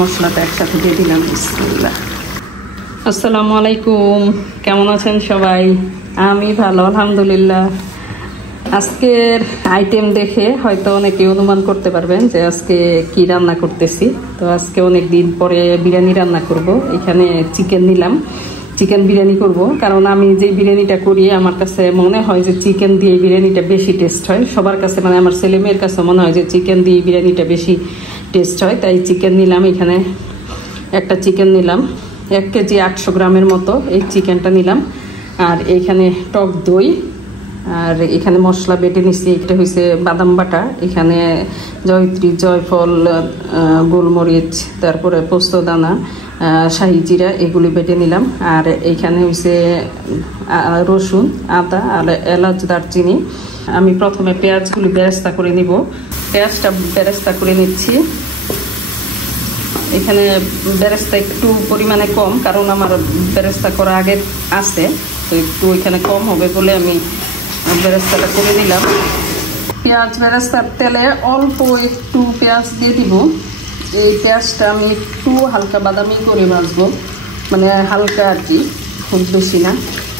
মশলাটা একসাথে দিয়ে দিলাম। বিসমিল্লাহ। আসসালামু আলাইকুম, কেমন আছেন সবাই? আমি ভালো আলহামদুলিল্লাহ। আজকের আইটেম দেখে হয়তো অনেকে অনুমান করতে পারবেন যে আজকে কি রান্না করতেছি। তো আজকে অনেক দিন পরে বিরিয়ানি রান্না করব। এখানে চিকেন নিলাম, চিকেন বিরিয়ানি করব। কারণ আমি যে বিরিয়ানিটা করি আমার কাছে মনে হয় যে চিকেন দিয়ে বিরিয়ানিটা বেশি টেস্ট হয়। সবার কাছে মানে আমার ছেলে মেয়ের কাছে মনে হয় যে চিকেন দিয়ে বিরিয়ানিটা বেশি টেস্ট হয়। তাই চিকেন নিলাম, এখানে একটা চিকেন নিলাম 1 কেজি 800 গ্রামের মতো এই চিকেনটা নিলাম। আর এইখানে টক দই, আর এখানে মশলা বেটে নিচ্ছি। এটা হচ্ছে বাদাম বাটা, এখানে জয়ত্রী, জয়ফল, গোলমরিচ, তারপরে পোস্তদানা, শাহি জিরা এগুলি বেটে নিলাম। আর এইখানে হচ্ছে রসুন, আদা আর এলাচ, দারচিনি। আমি প্রথমে পেঁয়াজগুলি বেরেস্তা করে নিব। পেঁয়াজটা বেরেস্তা করে নিচ্ছি। এখানে বেরেস্তা একটু পরিমাণে কম, কারণ আমার বেরেস্তা করা আগে আছে, তো একটু এখানে কম হবে বলে আমি বেরেস্তাটা করে দিলাম। পেঁয়াজ বেরেস্তার তেলে অল্প একটু পেঁয়াজ দিয়ে দিব। এই পেঁয়াজটা আমি একটু হালকা বাদামি করে ভাজবো, মানে হালকা আর কি, খুব বেশি না।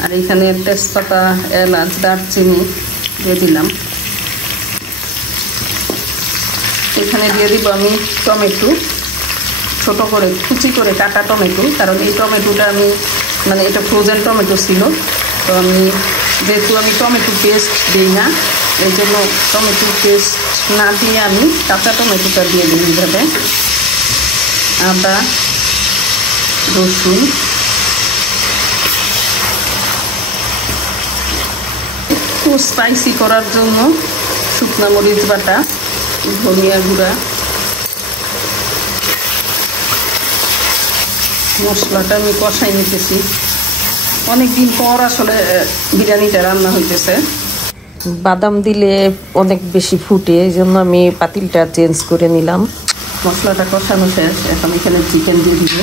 আর এখানে তেজপাতা, এলাচ, দারচিনি দিয়ে দিলাম। এখানে দিয়ে দিব আমি টমেটো, ছোট করে কুচি করে কাটা টমেটো। কারণ এই টমেটোটা আমি মানে এটা ফ্রোজেন টমেটো ছিল, তো আমি যেহেতু আমি টমেটো পেস্ট দিই না, এই জন্য টমেটো পেস্ট না দিয়ে আমি কাঁচা টমেটোটা দিয়ে দিই এইভাবে। আদা, রসুন, একটু স্পাইসি করার জন্য শুকনা মরিচ বাটা, ধনিয়া গুঁড়া, মশলাটা আমি কষাই নিতেছি। অনেকদিন পর আসলে বিরিয়ানিটা রান্না হইতেছে। বাদাম দিলে অনেক বেশি ফুটে, এই জন্য আমি পাতিলটা চেঞ্জ করে নিলাম। মশলাটা কষানো শেষ, এখন এখানে চিকেন দিয়ে দিব।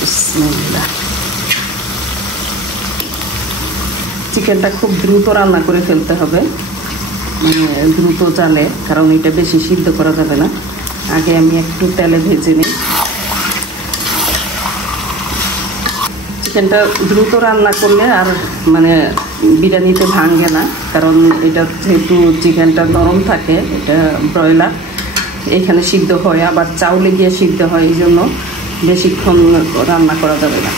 বিসমিল্লাহ। চিকেনটা খুব দ্রুত রান্না করে ফেলতে হবে, মানে দ্রুত জালে, কারণ এটা বেশি সিদ্ধ করা যাবে না। আগে আমি একটু তেলে ভেজে নিই। চিকেনটা দ্রুত রান্না করলে আর মানে বিরিয়ানিতে ভাঙে না, কারণ এটা যেহেতু চিকেনটা নরম থাকে, এটা ব্রয়লার, এখানে সিদ্ধ হয়, আবার চাউলে গিয়ে সিদ্ধ হয়, এই জন্য বেশিক্ষণ রান্না করা যাবে না।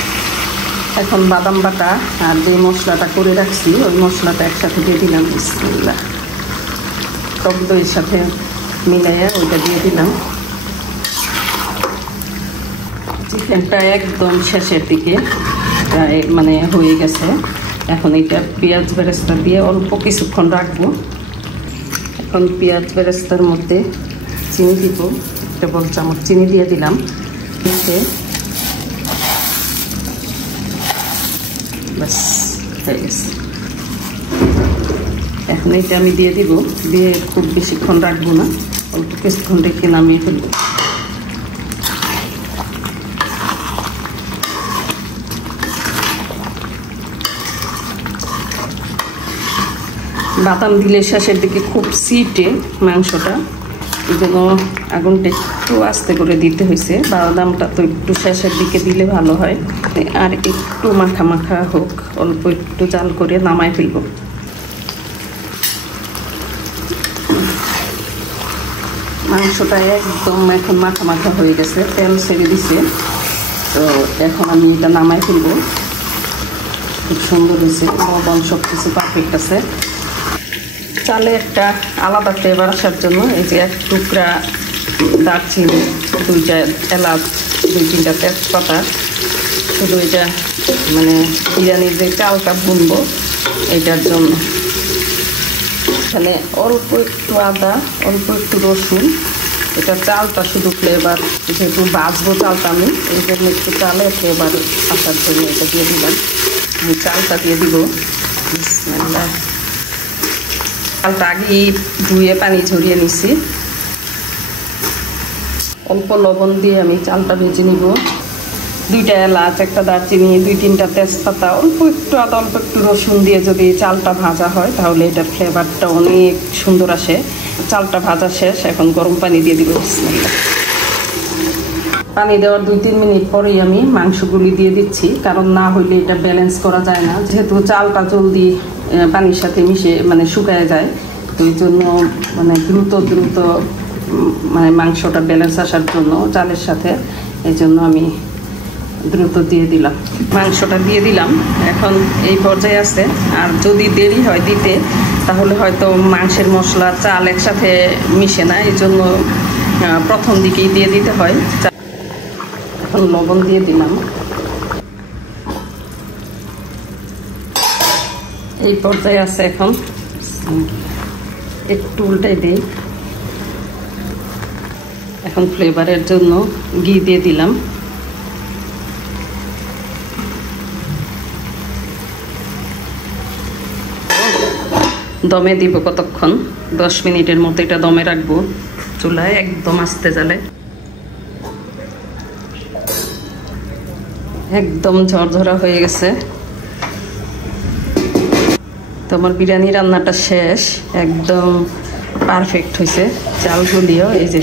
এখন বাদাম বাটা আর যে মশলাটা করে রাখছি ওই মশলাটা একসাথে দিয়ে দিলাম। বিসমিল্লাহ। টক দইয়ের সাথে মিলাইয়া ওইটা দিয়ে দিলাম। চিকেনটা একদম শেষের দিকে প্রায় মানে হয়ে গেছে। এখন এটা পেঁয়াজ বেরেস্তা দিয়ে অল্প কিছুক্ষণ রাখবো। এখন পেঁয়াজ বেরেস্তার মধ্যে চিনি দিব, 1 টেবিল চামচ চিনি দিয়ে দিলাম। বাস হয়ে গেছে। এখন এটা আমি দিয়ে দিব, দিয়ে খুব বেশিক্ষণ রাখবো না, অল্প কিছুক্ষণ রেখে নামিয়ে ফেলবো। বাদাম দিলে শেষের দিকে খুব সিটে মাংসটা, এই জন্য আগুনটা একটু আস্তে করে দিতে হয়েছে। বাদামটা তো একটু শেষের দিকে দিলে ভালো হয়। আর একটু মাখা মাখা হোক, অল্প একটু জাল করে নামাই ফেলব। মাংসটা একদম এখন মাখা মাখা হয়ে গেছে, তেল ছেড়ে দিছে। তো এখন আমি এটা নামাই ফেলব। খুব সুন্দর হয়েছে, লবণ সব কিছু পারফেক্ট আছে। চালে একটা আলাদা ফ্লেভার আসার জন্য এই যে 1 টুকরা দারচিনি, 2টা এলাচ, 2-3টা তেজপাতা, শুধু এটা মানে বিরিয়ানির যে চালটা ভুনবো এইটার জন্য। এখানে অল্প একটু আদা, অল্প একটু রসুন, এটা চালটা শুধু ফ্লেভার, যেহেতু ভাজবো চালটা আমি, এই জন্য একটু চালে ফ্লেভার আসার জন্য এটা দিয়ে দিলাম। আমি চালটা দিয়ে দিব। বিসমিল্লাহ। চালটা আগেই ধুয়ে পানি ঝরিয়ে নিছি। অল্প লবণ দিয়ে আমি চালটা ভেজে নিব। 2টা এলাচ, 1টা দারচিনি, 2-3টা তেজপাতা, অল্প একটু আদা, অল্প একটু রসুন দিয়ে যদি চালটা ভাজা হয় তাহলে এটার ফ্লেভারটা অনেক সুন্দর আসে। চালটা ভাজা শেষ, এখন গরম পানি দিয়ে দিব। বিসমিল্লাহ। পানি দেওয়ার 2-3 মিনিট পরেই আমি মাংসগুলি দিয়ে দিচ্ছি, কারণ না হইলে এটা ব্যালেন্স করা যায় না, যেহেতু চালটা জলদি পানির সাথে মিশে মানে শুকায় যায়। তো এই জন্য মানে দ্রুত মানে মাংসটা ব্যালেন্স আসার জন্য চালের সাথে, এই জন্য আমি দ্রুত দিয়ে দিলাম, মাংসটা দিয়ে দিলাম। এখন এই পর্যায়ে আছে, আর যদি দেরি হয় দিতে তাহলে হয়তো মাংসের মশলা চাল একসাথে মিশে না, এই জন্য প্রথম দিকেই দিয়ে দিতে হয়। এখন লবণ দিয়ে দিলাম। এই পর্যায়ে আছে, এখন একটু উল্টাই দিই। এখন ফ্লেভারের জন্য ঘি দিয়ে দিলাম। দমে দিব কতক্ষণ, 10 মিনিটের মতো এটা দমে রাখবো চুলায়, একদম আস্তে জালে। একদম ঝরঝরা হয়ে গেছে। তোমার বিরিয়ানি রান্নাটা শেষ, একদম পারফেক্ট হয়েছে। চালগুলিও এই যে